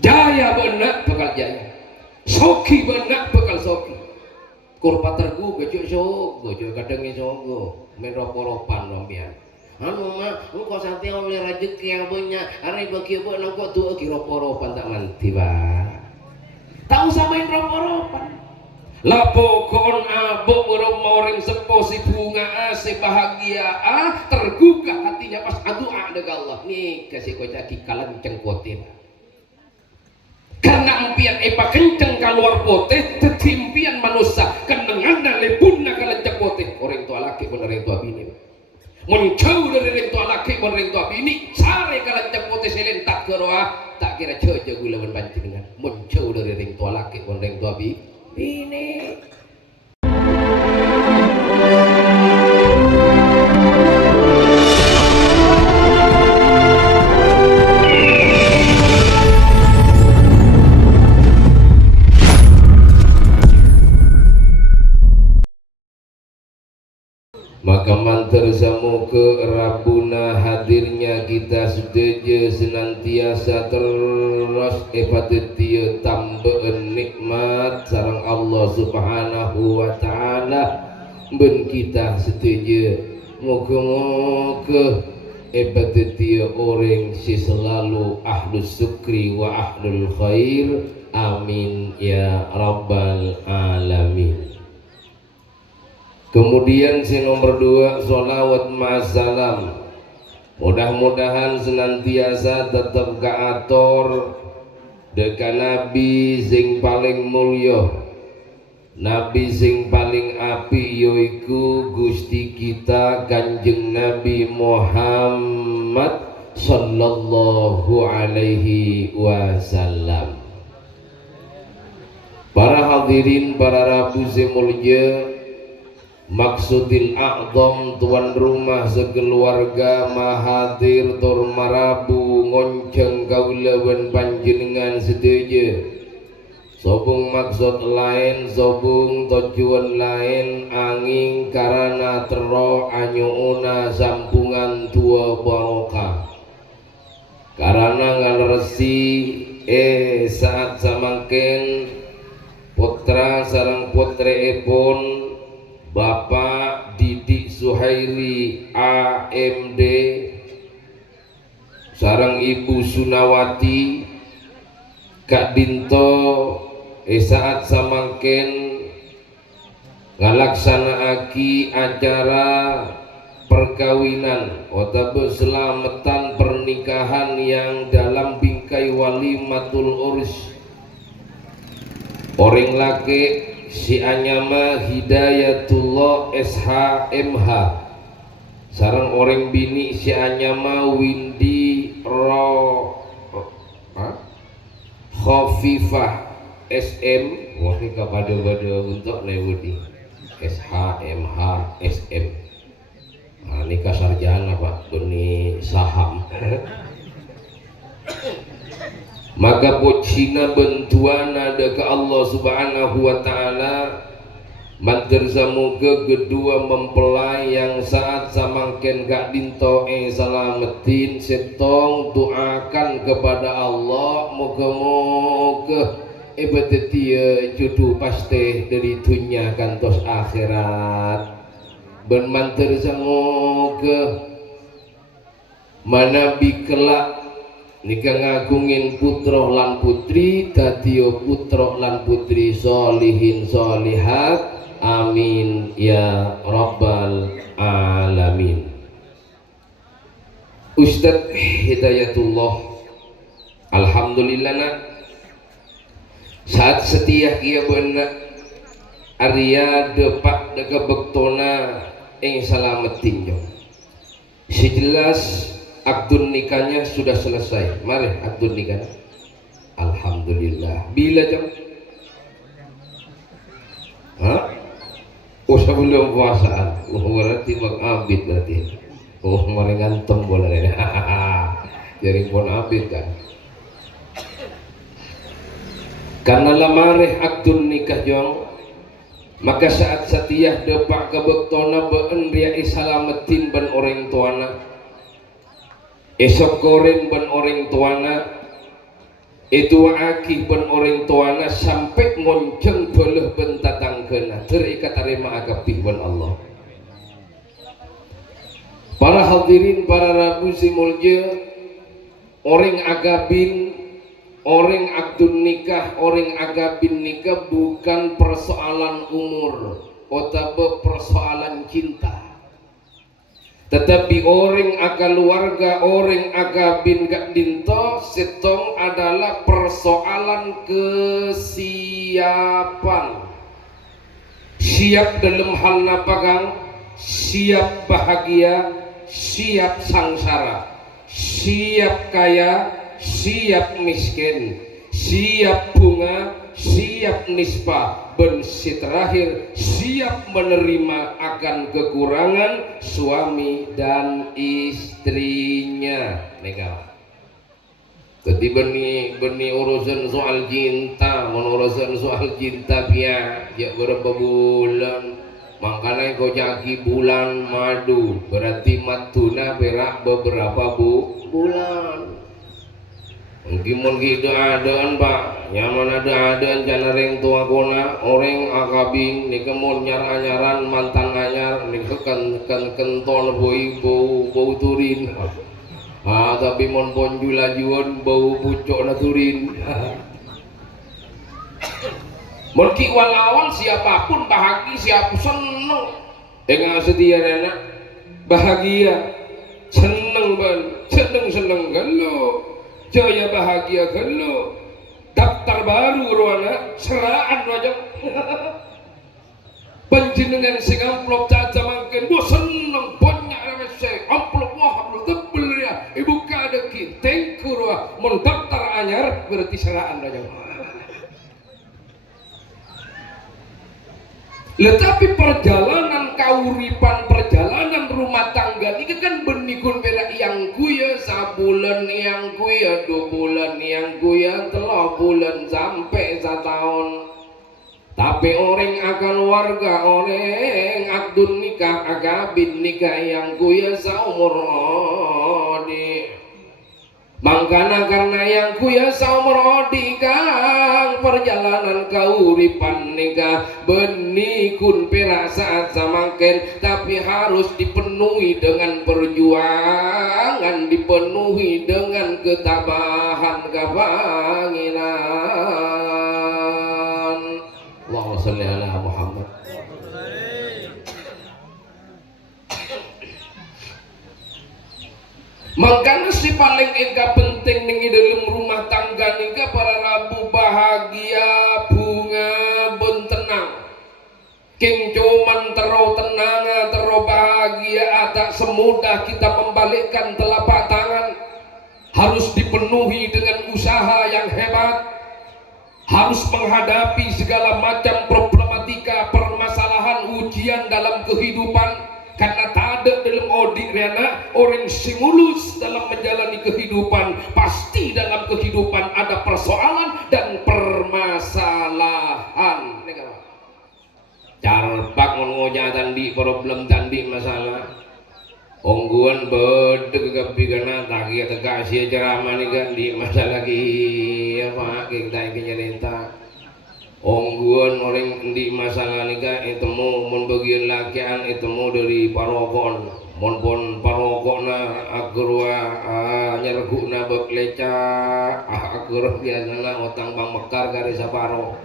Jaya benak bakal jaya, soki benak bakal soki. Kurpa tergu gejok sogo, gejok kadangnya sogo, meroporopan rompian. Anu mah, engkau santai oleh rezeki yang punya, hari bagi ibu engkau tuh kiroporopan tak manti bah. Tak usah main roporopan. Lapo kon abok orang sepo si bunga si bahagia tergugah hatinya pas doa dengan Allah nih kasih kau jadi kalan cengkotin. Karena empian epa kenceng keluar pote tetimpian manusia kendengan dan lebunna kalan cengkotin orang tua laki pun orang tua bini mencau dari orang tua laki pun orang tua bini sare kalan cengkotin selentak ke roa tak kira ceja gula banci dengan mencau dari orang tua laki pun orang tua bini. Maka mantar samuka Rabbuna hadirnya kita sedaja senantiasa terus epatetia tambaan nikmat sareng Allah subhanahu wa ta'ala ben kita sedaja moga-moga epatetia orang si selalu ahlus syukri wa ahlul khair amin ya rabbal alamin. Kemudian si nomor 2 sholawat ma'asalam, mudah-mudahan senantiasa tetap kaator dekat Nabi sing paling mulya, Nabi sing paling api yoiku Gusti kita Kanjeng Nabi Muhammad sallallahu alaihi wasallam. Para hadirin, para rabu semulya, maksudil a'zam tuan rumah sekeluarga mahadir tur marabu ngonceng kaulawan panjenengan sedaja. Sobung maksud lain, sobung tujuan lain angin karena tero anyuuna sampungan tua baoka. Karena ngaleresi saat samangken putra sarang putreipun Bapak Didik Suhairi AMD sarang Ibu Sunawati Kak Dinto saat samangken ngalaksanaaki acara perkawinan atau selamatan pernikahan yang dalam bingkai walimatul urs. Orang laki si anyama Hidayatullah SHMH sarang orang bini si anyama Windy Khofifah SM wakil kepada untuk lewati SHMH SM. Nah, nikah sarjana Pak benih saham. Maka pucina bantuan ada ke Allah subhanahu wa ta'ala mantir samuga kedua mempelai yang saat samangken Kak Dinto salametin setong doakan kepada Allah moga-moga ibadetia jodoh pasti dari dunia kantos akhirat ben mantir samuga manabi kelak nikah ngagungin putra lan putri dadiyo putra lan putri solihin solihat amin ya rabbal alamin. Ustadz Hidayatullah alhamdulillah nak saat setia kia benak Arya depak deka bektona ing salametin jong sejelas akdun nikahnya sudah selesai. Mari akdun nikah. Alhamdulillah. Bila jam? Hah? Oh sebelum puasaan. Oh berarti bang abid berarti. Oh mari ngantem boleh. Jadi pun abid kan. Karena lamare akdun nikah jong. Maka saat setiah depak kebektona beun dia isalametin ben orang tuana. Esok koren ben orang tuana itu aki ben orang tuana sampai ngonceng belah bentatang kena terikat terima agapih ben Allah. Para hadirin, para rabu simulja, orang agabin, orang akdun nikah, orang agabin nikah bukan persoalan umur, otabe persoalan cinta. Tetapi orang aga keluarga, orang agabin gak dinto, setong adalah persoalan kesiapan. Siap dalam hal napagang, siap bahagia, siap sangsara, siap kaya, siap miskin, siap bunga, siap nispa, dan si terakhir siap menerima akan kekurangan suami dan istrinya. Nega. Jadi benih urusan soal cinta, urusan soal cinta biar ya berapa bulan. Makanya kau jagi bulan madu berarti matuna berak beberapa bulan. Mungkin itu adaan pak, nyaman adaan jangan reng tua kona, orang akabing, ni kemun nyaran mantan anyar, ni kenton bau turin, tapi mon ponjulajuan bau pucuk na turin. Mungkin walawan siapapun bahagia, siapa seneng dengan setia anak bahagia, seneng gelo. Jaya bahagia gelo daftar baru ruana seraan wajah panjenengan sing amplop caca mangken bos seneng banyak rese amplop wah amplop tebel ya ibu kadeki tengkur wah mun daftar anyar berarti seraan wajah. Tetapi perjalanan kauripan, perjalanan rumah tangga ini kan benikun beda yang kuya sabulan yang kuya 2 bulan yang kuya 3 bulan sampai 1 tahun. Tapi orang akan warga, orang akdun nikah, agabin nikah yang kuya saumur odi. Mangkana karena yang kuya saumur odi kang perjalanan kauripan nikah benikun perak saat samaken, tapi harus dipenuhi dengan perjuangan, dipenuhi dengan ketabahan kebanginan. Allahumma sholli ala Muhammad. Makanya si paling ega penting nih dalam rumah tangga nika para rabu bahagia bunga bentenang. King cuman tero tenang tero bahagia tak semudah kita membalikkan telapak tangan. Harus dipenuhi dengan usaha yang hebat. Harus menghadapi segala macam problematika, permasalahan, ujian dalam kehidupan. Karena tak ada dalam odik rena orang simulus dalam menjalani kehidupan, pasti dalam kehidupan ada persoalan dan permasalahan. Carpak mengonya tandi problem tandi masalah. Ongguan bedeg gapi kana tagi tegak sia ceramah ni kan di masalah ki apa kita nyerita. Ongguan orang di masalah nikah itemu mun bagian lakian itemu dari parokon mun pun parokona agrua nyerguna bekleca agrua biasana otang bang mekar kari saparo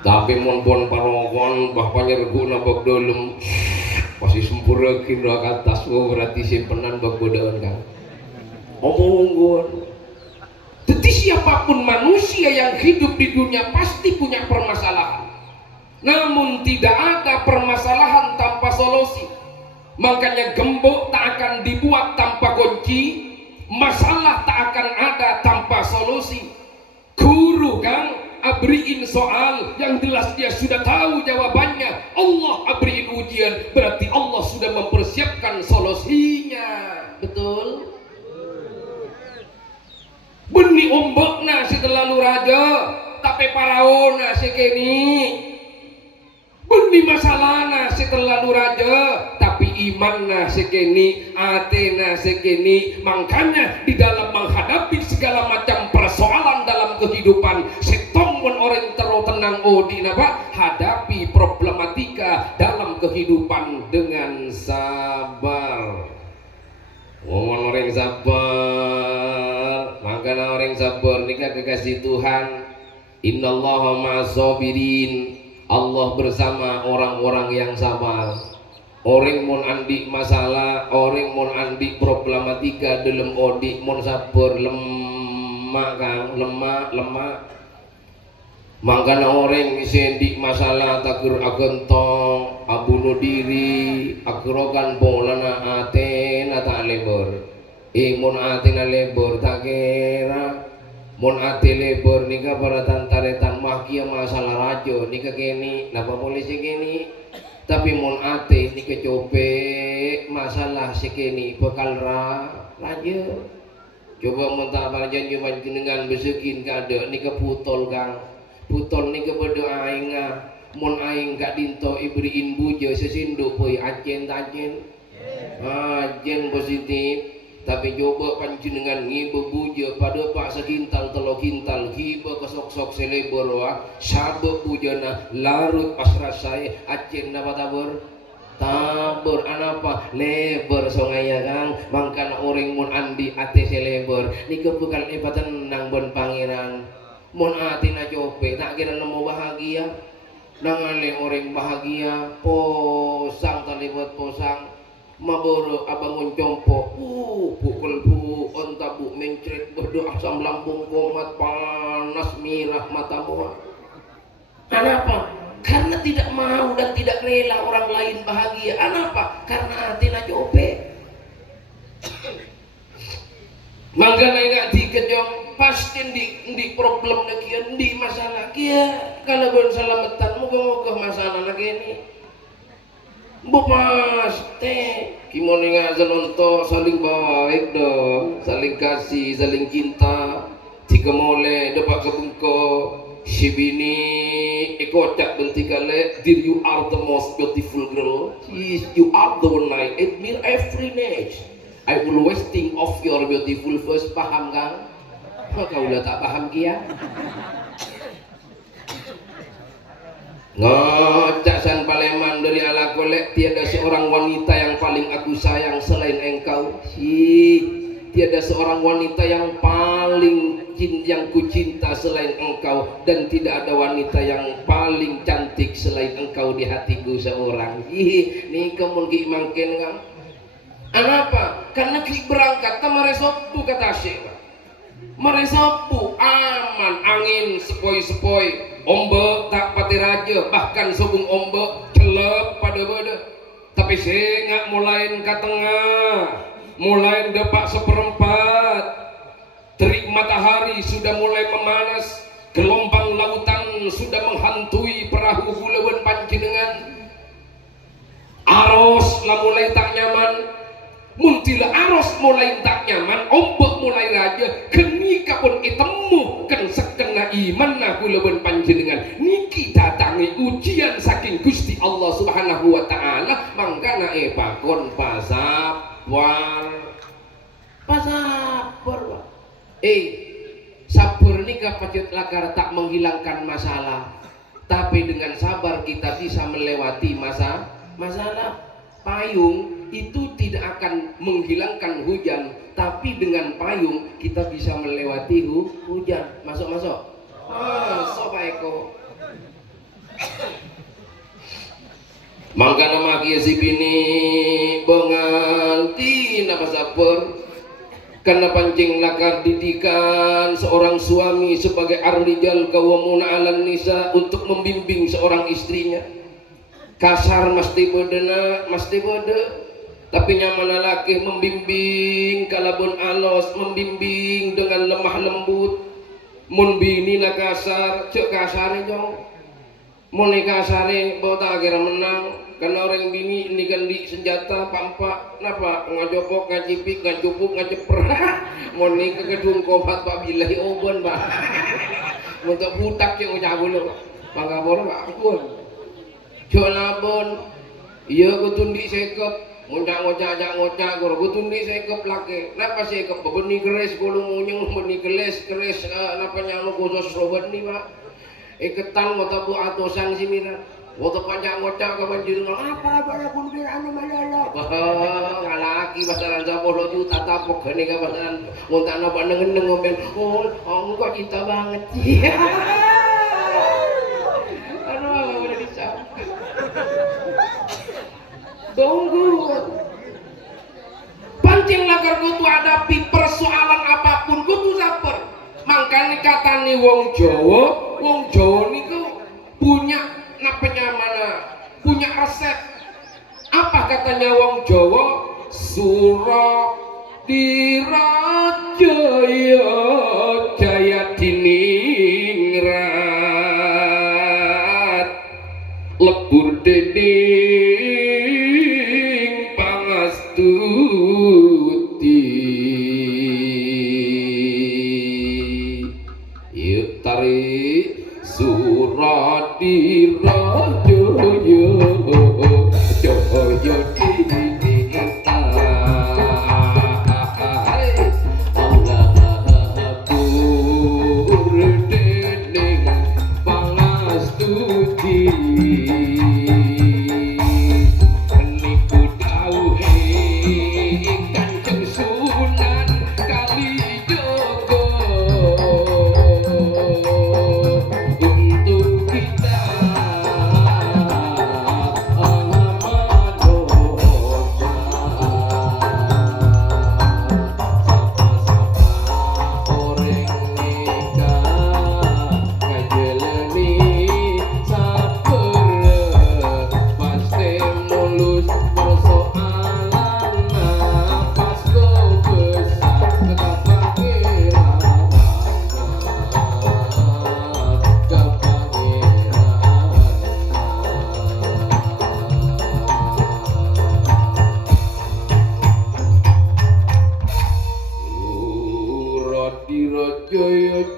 tapi mun pun parokon bah nyerguna bek dolem pasti sempurnakin doa katas berarti simpenan bek bodaan kan ongguan. Jadi siapapun manusia yang hidup di dunia pasti punya permasalahan. Namun tidak ada permasalahan tanpa solusi. Makanya gembok tak akan dibuat tanpa kunci. Masalah tak akan ada tanpa solusi. Guru kan abriin soal yang jelas dia sudah tahu jawabannya. Allah abriin ujian berarti Allah sudah mempersiapkan solusinya. Betul? Benih ombakna si terlalu raja, tapi paraona si kini. Benih masalahna si terlalu raja, tapi imanna si kini, atena si kini. Makanya di dalam menghadapi segala macam persoalan kehidupan setong mun orang terus tenang odi napa hadapi problematika dalam kehidupan dengan sabar. Ngomong orang sabar, makanya orang sabar nikah kekasih Tuhan. Innallaha ma'as-sabirin. Allah bersama orang-orang yang sabar. Orang mun andi masalah, orang mun andi problematika dalam odi mun sabar lemah kan, lemah. Makanya orang sendi masalah takur agentong, abunuh diri, akrokan bolana ate nata lebor. Mun ate na lebor tak kira, mun ate lebor nika peratan taretan makia masalah rajo nika kini, napa boleh segini. Tapi mun ate nika cope masalah sekini bekal rajo. Coba mun tak janji panjenengan besekin kada nika putol kang. Putol ni kepada aing mun aing gak dinto iberiin bujo sesinduk poi ajen ajen positif tapi coba panjenengan ngibe bujo pada pak sekintal telo kintal hiba kesok-sok selebor wa sabuk bujana larut pas rasai ajen napa tabur anapa lebar songaya kang mangkana orang mun andi ate selebor ni bukan ibatan nang bon pangeran. Mun atina cope tak kira nemu bahagia nangale orang bahagia posang tali buat posang maboro abangun compo pukul bu onta bu mencret berdoa asam lambung komat panas mirah mata muak. Kenapa? Karena tidak mau dan tidak rela orang lain bahagia. Kenapa? Karena atina cope. Mangga ingat dikejong pasti di problem lagi di masalah kia kalau bon selamatan moga-moga masalah lagi ini bu pasti gimana nggak selonto saling baik dong saling kasih saling cinta jika mulai dapat kebungko si bini ikotak bentik kale dear you are the most beautiful girl you are the one I admire every night I always think of your beautiful face. Paham kang? Kau udah tak paham kia? Ngocak san Paleman dari ala kolek tiada seorang wanita yang paling aku sayang selain engkau. Tiada seorang wanita yang paling yang ku cinta selain engkau dan tidak ada wanita yang paling cantik selain engkau di hatiku seorang. Nih kamu ki mangken kang? Kenapa? Karena ki berangkat ta maresopu kata Syekh. Maresopu aman angin sepoi-sepoi, ombak tak pati raja, bahkan sobung ombak celep pada beda. Tapi sengak mulai ke tengah, mulai depak seperempat. Terik matahari sudah mulai memanas, gelombang lautan sudah menghantui perahu Kulawan panjenengan. Aros lah mulai tak nyaman. Muntila aros mulai tak nyaman, ombak mulai raja, kenika pun itemu kan sekena iman aku Kulawan panjenengan. Niki datangi ujian saking Gusti Allah Subhanahu wa taala, mangkana pakon pasapar. Sabar nikah pacut lakar tak menghilangkan masalah, tapi dengan sabar kita bisa melewati masalah. Payung itu tidak akan menghilangkan hujan, tapi dengan payung kita bisa melewati hujan. Masuk. Sopa eko. Mangka nama kia si bini benganti nama sabar. Karena pancing lakar didikan seorang suami sebagai ar-rijal qawwamuna 'alan nisa untuk membimbing seorang istrinya. Kasar mesti bode, tapi nyaman laki membimbing kalabun alos, membimbing dengan lemah lembut. Mun bini na kasar, cek kasare jong. Mun kasare bota akhirnya menang. Karena orang bini ini kan di senjata pampak, napa ngajopok, ngajipik, ngajupuk, ngajeper. Mun ke gedung kobat pak bilahi obon pak. Untuk butak cek ucapul pak. Mangga bola pak pun. Jolabon, iya aku tundik sekep, ngocak guru butundi saya ke plake napa saya ke benih keres gulung munyung benih keres napa nyang khusus robat nih pak iketan mata bu atosan si mira waktu panjang ngocak ke banjir apa ya kundir anu malala ngalaki pasaran 10 juta tapok gini ke pasaran ngontak napa nengen ngomen oh kok cinta banget sih aduh udah dicap tunggu pancing lagar kutu hadapi persoalan apapun kutu sabar makanya katanya wong Jawa niku punya napenya mana punya resep apa katanya wong Jawa Sura dirajaya jaya diningrat lebur dening pangastuti yuk tarik surat dirajaya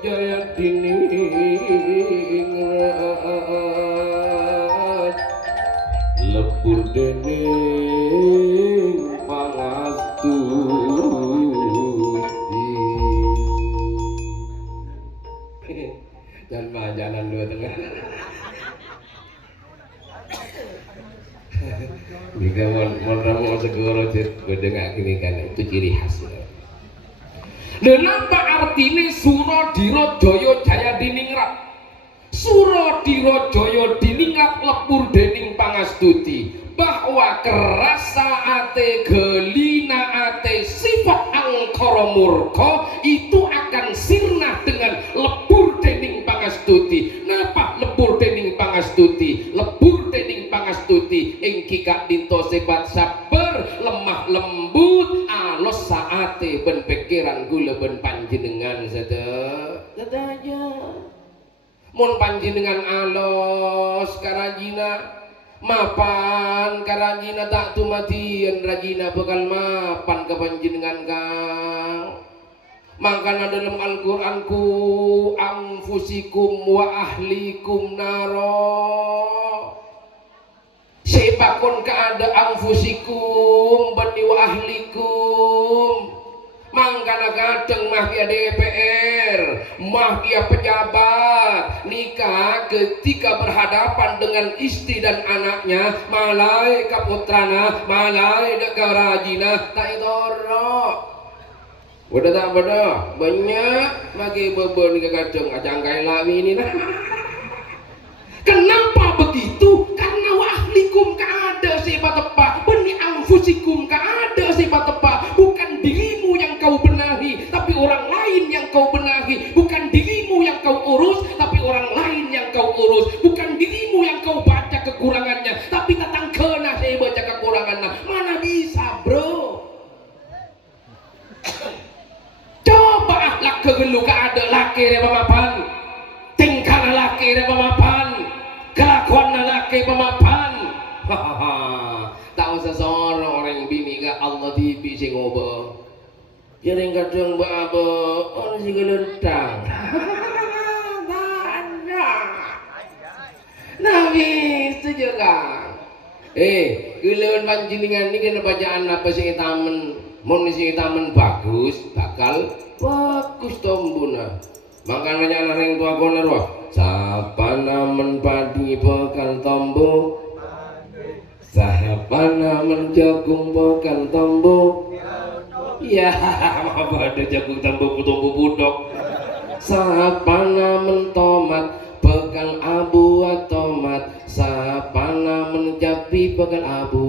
jaya lebur dening pangastuti dan majanan dua tengah jika mau ramu segoro bedengak gini kan itu ciri khas dan apa artinya Sura dirajaya jaya diningrat Sura dirajaya diningrat lebur dening pangastuti bahwa kerasa ate gelina ate sifat angkara murka itu akan sirna dengan lebur dening pangastuti napa lebur dening pangastuti lebur dening pangastuti ing kikak dinto sifat sabar lemah lembut alus saate ben pikiran gula ben panjenengan sadaya mun panjenengan alus karajina mapan karajina tak tumatian rajina bakal mapan ke panjenengan kang makana dalam Al-Qur'an ku anfusikum wa ahlikum naro sebakon keada anfusikum bani wa ahlikum mangkana kadang mahkia DPR mahkia pejabat nikah ketika berhadapan dengan istri dan anaknya malai kaputrana malai dekarajina tak idoro udah tak beda banyak maki beban ke kadang ajang kai lami ini nah kenapa begitu karena wa ahlikum kada sifat tepat bani anfusikum kada sifat tepat bukan dirimu yang kau benahi tapi orang lain yang kau benahi bukan dirimu yang kau urus tapi orang lain yang kau urus bukan dirimu yang kau baca kekurangannya tapi tatang kena saya baca kekurangannya mana bisa bro coba akhlak kegelu ada laki reba mapan tingkah laki reba mapan kelakuan laki pemapan tahu seseorang orang bini ka Allah tibi sing ngoba jadi kadang babo orang si gelentang Nabi setuju kan kulawan panjenengan ini kena bacaan apa sing tamen mun sing tamen bagus bakal bagus tombuna makanya ring tua kono roh sapa namen padi bakal tombo sapa namen jagung bakal tombo ya apa ada jagung tombo budok sapa namen tomat bakal abu tomat sapa namen japi bakal abu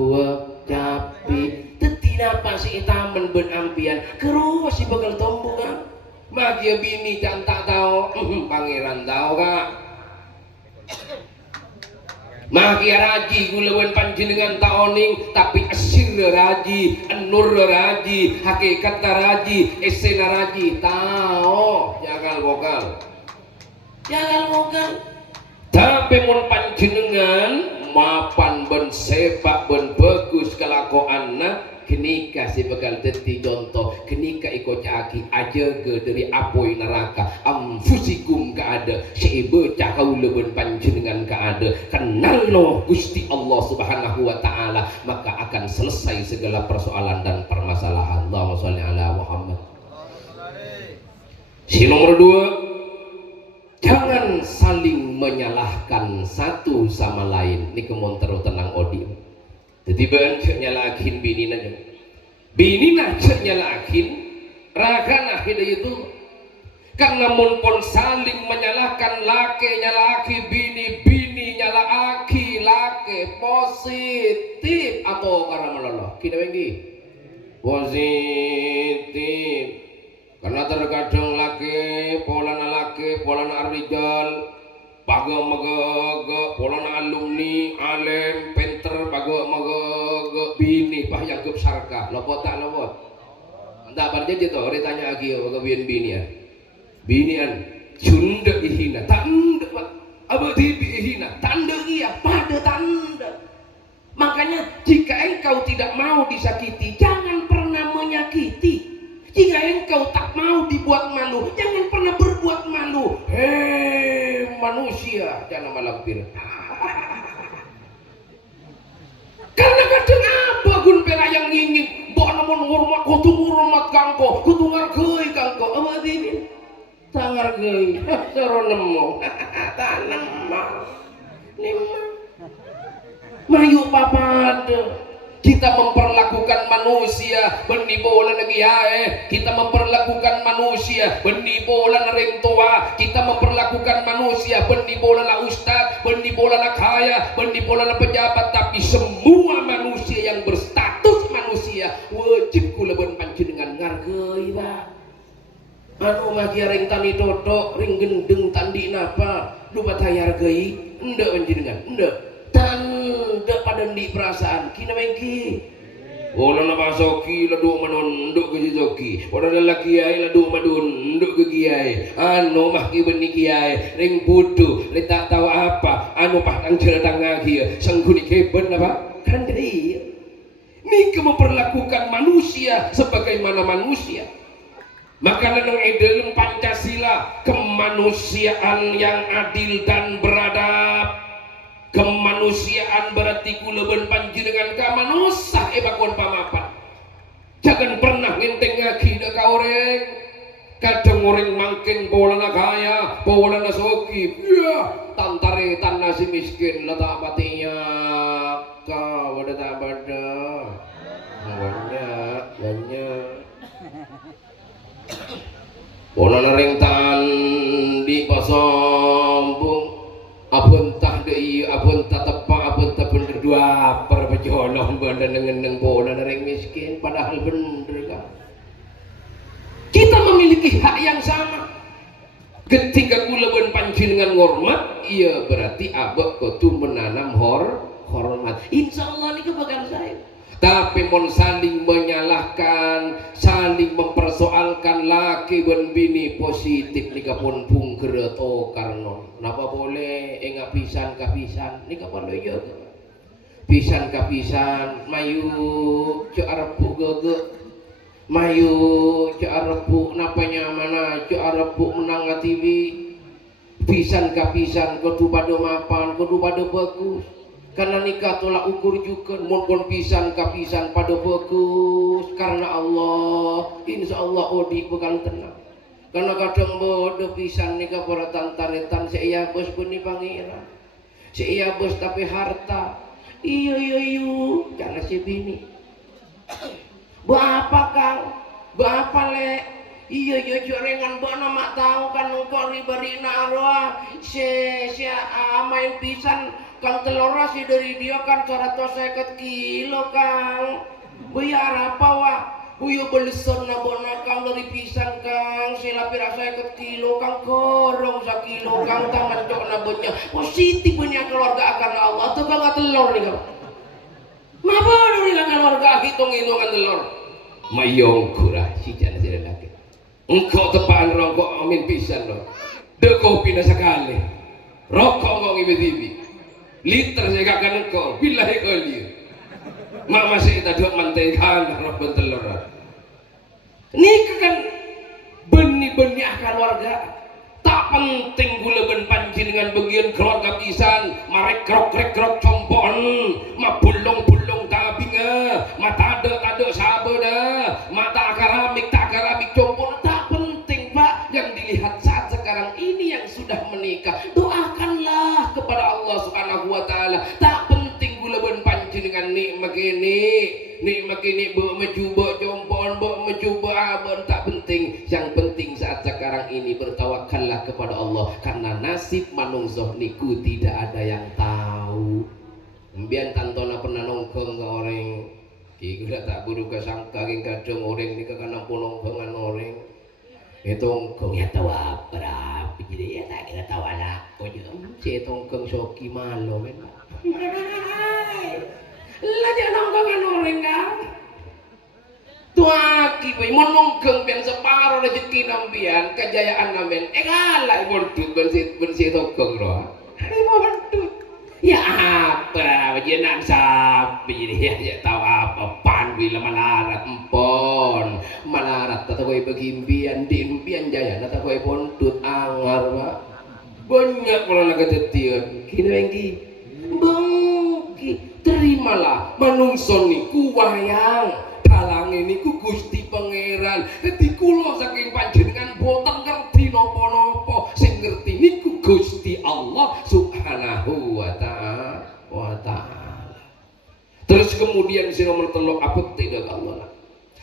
japi tetina pasti tamen ben ampian keruas si bakal tombo kan magia bini jangan tak tahu pangeran tahu kak magia raji kulawan panjenengan taoning tapi asir raji nur raji hakikat raji esena raji tahu jangan vokal tapi mun panjenengan mapan ben sepak ben bagus kelakuanna kenika si bakal dadi contoh kenika iko caki aja ke dari apoi neraka amfusikum kaada si bocah kaula ben panjenengan kaada kenalno Gusti Allah Subhanahu wa taala maka akan selesai segala persoalan dan permasalahan. Allahumma sholli ala Muhammad. Si nomor 2, jangan saling menyalahkan satu sama lain. Ini kemon terus tenang odi. Jadi bencet nyalakin bini nanya, bini nanya nyalakin, ragana hidayah itu. Karena mun pun saling menyalahkan laki nyalaki bini, bini nyalaki laki positif atau karena meloloh. Kita bengki positif. Karena terkadang laki polana arrijal baga magaga polana alumni alem penter baga magaga bini bah yang gep sarka lopot tak lopot entah pada dia tu orang tanya lagi baga binian cunda ihina tanda apa tibi ihina tanda iya pada tanda makanya jika engkau tidak mau disakiti jangan pernah menyakiti. Jika engkau tak mau dibuat malu, jangan pernah berbuat malu. Hei manusia, jangan malampir. Karena kadang apa gun pelayang ingin, bawa namun hormat, kutu hormat kangko, kutu ngargei kangko. Apa ini? Tak ngargei, seru nemu, tak nemu, lima. Mayu papada. Kita memperlakukan manusia benih bola lagi kita memperlakukan manusia benih bola ring tua, kita memperlakukan manusia benih bola la ustad, benih bola la kaya, benih bola la pejabat, tapi semua manusia yang berstatus manusia wajib kula ben panjenengan ngargei ba anu magi ring tani dodok ring gendeng tandi napa lupa hargai ndak panjenengan ndak tanda pada di perasaan kina mengki olah nama soki ladu manon nduk ke joki olah lelaki kiai ladu madun nduk ke kiai anu mah ki benih kiai ring bodoh le tak tahu apa anu patang jeladang ngagi sangguni keben apa kan dia ini memperlakukan manusia sebagaimana manusia maka dalam dalam Pancasila kemanusiaan yang adil dan beradab. Kemanusiaan berarti kula ben panjenengan ka manusia bakon pamapan. Jangan pernah ngenteng ngaki dak orang. Kadang orang mangking polana kaya, polana soki. Ya, tantare tanah si miskin la tak patinya. Kau ada tak pada. Banyak. Polana ring tan di pasombong. Abun tak dei, abun tak tepak, abun tak bener dua perbejono bener neng bola dari miskin, padahal bener kan. Kita memiliki hak yang sama. Ketika kula ben panjenengan ngormat, iya berarti abek kudu menanam hormat. Insyaallah niku bakal saya. Tapi mon saling menyalahkan, saling mempersoalkan laki ben bini positif nika pun bungker to karno. Napa boleh enggak pisan kapisan nika pun yo. Pisan kapisan mayu cu arep gege. Mayu cu arep napanya mana cu arep menang TV. Pisan kapisan kudu pada mapan, kudu pada bagus. karena nikah tolak ukur juga mohon pisan kapisan pada bagus karena Allah insya Allah odi bakal tenang karena kadang bodoh pisan nikah para tantaretan saya bos beni pangeran saya bos tapi harta iyo karena si bini apa kang apa le iya jorengan bo nama tahu kan engkau ribari naroa si main pisan kang telora sih dari dia kan 150 kilo kang bayar apa wah buyo belisan nabona kang dari pisan kang sila pira 50 kilo kang korong 1 kilo kang tangan cok nabonya positif punya keluarga akan Allah tuh kang telur nih kang mabodo nih keluarga hitung-hitungan telur mayong kurah si jana jadi lagi engkau tepaan rokok amin pisan loh de kopi na sekali rokok ngong ibi-ibi liter saya kakak engkau billahi kali mak masih kita dua mantekan roh bentelur nikah kan benih-benih akal warga tak penting gula ben panci dengan bagian keluarga pisan marek krok compon ma bulung tabinga mata tado sabeda mata keramik compon tak penting pak yang dilihat saat sekarang ini yang sudah menikah doakanlah kepada Allah Subhanahu wa taala tak penting gula ben panci dengan nikmat ini bo mencoba compon bo mencoba abon tak penting yang penting saat sekarang ini bertawakallah kepada Allah karena nasib manungso niku tidak ada yang tahu mbiyen tantona pernah nongkrong ke orang kira tak buru kesangka king kadang orang nika kana nongkrongan orang itu nongkrong ya tahu apa jadi ya tak kira tahu lah kok juga si nongkrong soki malo men lah dia nongkrongan orang kan tuaki boy mau nongkrong pian separuh rezeki nampian kejayaan namen kalah bordut bensi nongkrong loh hari mau bordut ya apa jenak sapi ya tahu apa pan bila malarat empon malarat tata koi begimpian dimpian jaya tata koi bordut angar pak banyak kalau nak kejadian kini lagi bangki terimalah manungso niku wayang dalang ini ku Gusti Pangeran dadi kula saking panjenengan boten ngerti napa-napa sing ngerti niku Gusti Allah Subhanahu wa ta'ala terus kemudian sing nomor 3 abekti deuk Allah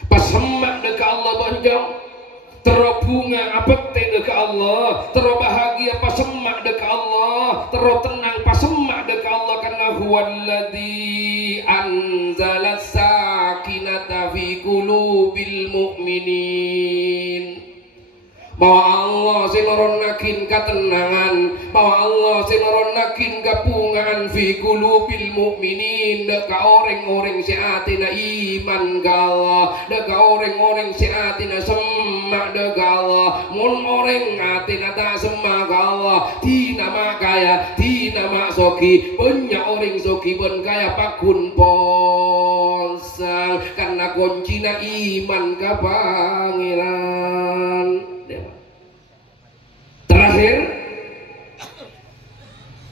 pas semak deuk Allah banjang terbunga abekti deuk Allah terbahagia pas semak deuk Allah tenang pas semak deuk Allah karena huwallazi anzala sakinata fi qulubil mu'minin bahwa Allah sing nurunakin ketenangan bahwa Allah sing nurunakin gapungan fi qulubil mu'minin deka orang-orang si atina iman ka Allah deka orang-orang si atina semak deka Allah mun orang atina tak semak ka Allah tina makaya tina mak soki banyak orang soki ben kaya pakun ponsang karena kuncina iman ka Pangeran terakhir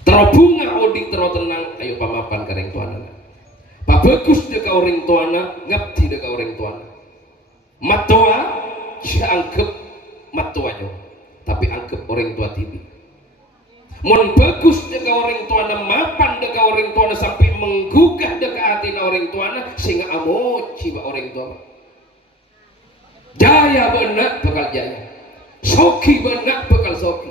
terobunga odik tenang ayo pamapan kareng tuana pak bagus deka orang tuana ngabdi deka orang tuana matoa anggap matoa jo tapi anggap orang tua tibi mon bagus deka orang tuana mapan deka orang tuana sampai menggugah deka hati orang tuana sehingga amoci pak orang tua jaya benak bakal jaya soki benak bakal soki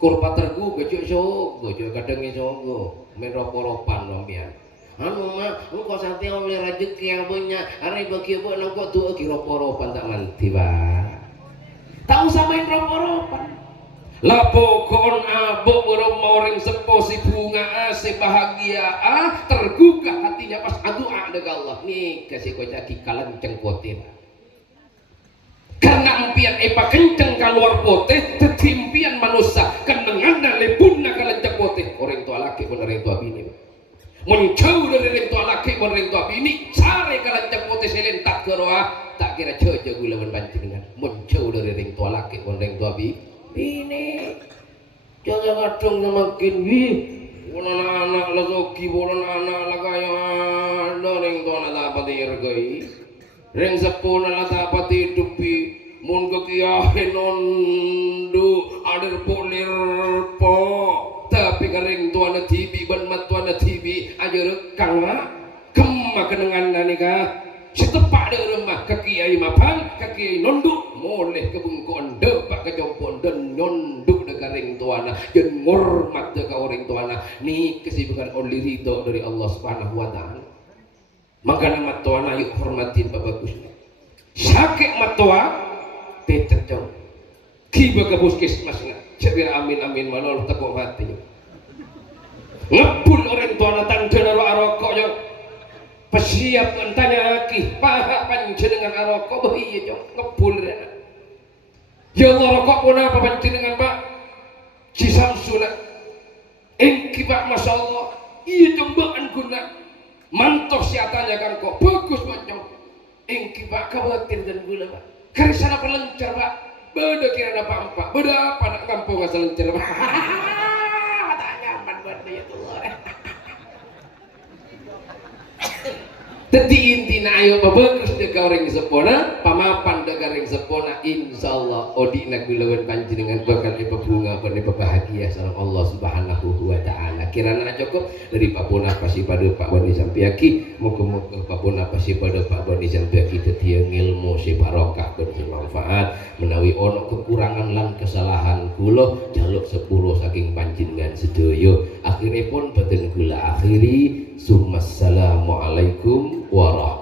kurpatergu gejok sogo kadangnya sogo menroporopan lomian anu mah engkau santai oleh rezeki yang banyak hari bagi bu nangkok tuh roporopan tak manti bah tahu samain roporopan lapo kon abok orang sepo si bunga si bahagia tergugah hatinya pas doa dengan Allah nih kasih kau jadi kalan cengkotin karena impian epa kenceng keluar poteh tetimpian manusia kenengan lebunna kalan cengkotin orang tua laki pun orang tua bini menjauh dari orang tua laki pun orang tua bini cari kalan cengkotin selentak ke roa tak kira coba gula berbanting dengan menjauh dari orang tua laki pun orang tua bini jangan kadang semakin Bulan anak lasoki, bulan anak lagayan, ring tuan dapat dirgai, ring sepuluh dapat hidupi, mun kekiahin nondu, adir polir po, tapi kering tuan tibi, ban mat tuan tibi, aja rekang kemak kenangan nanika, setepak de rumah kekiai mapan, kekiai nondu, moleh kebungkon depak kejompon dan nondu ring tuana jeung ngurmat ka orang tuana ni kesibukan oleh ridho dari Allah Subhanahu wa taala. Maka nama tuana yuk hormatin babagusnya. Sakit matua tetecong. Kiba ke puskesmasna. Cedir amin amin manol tepuk hati. Ngepul orang tuana tangdeun arokok yo. Pasiap tanya lagi, paha panjenengan arokok oh iya jong ngepul rena. Ya Allah rokok pun apa panjenengan Pak? Si Samsuna engki Pak Masya Allah iya combaan guna mantok siatanya kan kok bagus macam engki Pak khawatir dan gula Pak karisana pelencar Pak beda kira ada apa beda apa nak kampung asal lencar Pak mata nyaman buat dia tuh tadi intina ayo bagus dek orang sepona pamapan dek orang sepona insyaallah odi nak gulawan panjenengan bakal bunga pada bahagia sareng Allah Subhanahu wa taala kirana cukup dari Pak Bona pasti pada Pak Bani Sampiaki moga-moga Pak Bona pasti pada Pak Bani Sampiaki teu ngilmu si barokah bermanfaat menawi ono kekurangan lan kesalahan kula jaluk sepuro saking panjenengan sedaya akhiripun boten kula akhiri Assalamualaikum warahmatullahi